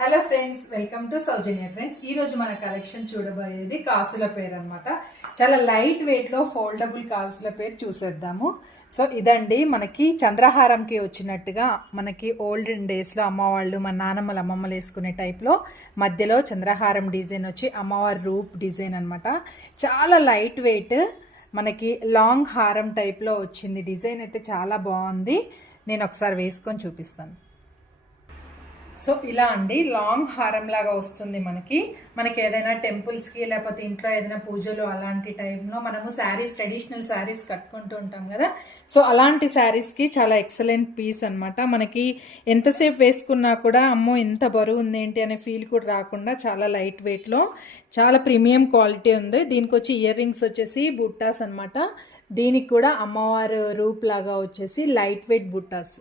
Hello friends, welcome to Soujanya friends. ఈ రోజు మన కలెక్షన్ చూడబోయేది కాసుల పేరు అనమాట. చాలా లైట్ వెయిట్ లో ఫోల్డబుల్ కాసుల పేరు చూసేద్దాము. సో ఇదండి మనకి చంద్రహారంకి వచ్చినట్టుగా మనకి ఓల్డెన్ డేస్ లో అమ్మవాళ్ళు మన నానమ్మలు అమ్మమ్మలు వేసుకునే టైప్ లో మధ్యలో చంద్రహారం డిజైన్ వచ్చి అమ్మవారి రూప్ డిజైన్ అనమాట. చాలా లైట్ వెయిట్ మనకి లాంగ్ హారం టైప్ లో వచ్చింది. డిజైన్ అయితే చాలా బాగుంది. నేను ఒకసారి వేసుకొని చూపిస్తాను. సో ఇలా అండి లాంగ్ హారం లాగా వస్తుంది. మనకి ఏదైనా టెంపుల్స్కి లేకపోతే ఇంట్లో ఏదైనా పూజలు అలాంటి టైంలో మనము శారీస్, ట్రెడిషనల్ శారీస్ కట్టుకుంటూ ఉంటాం కదా. సో అలాంటి శారీస్కి చాలా ఎక్సలెంట్ పీస్ అనమాట. మనకి ఎంతసేపు వేసుకున్నా కూడా అమ్మో ఎంత బరువు ఉంది ఏంటి అనే ఫీల్ కూడా రాకుండా చాలా లైట్ వెయిట్లో చాలా ప్రీమియం క్వాలిటీ ఉంది. దీనికి వచ్చి ఇయర్ రింగ్స్ వచ్చేసి బుట్టాస్ అనమాట. దీనికి కూడా అమ్మవారు రూప్ లాగా వచ్చేసి లైట్ వెయిట్ బుట్టాస్.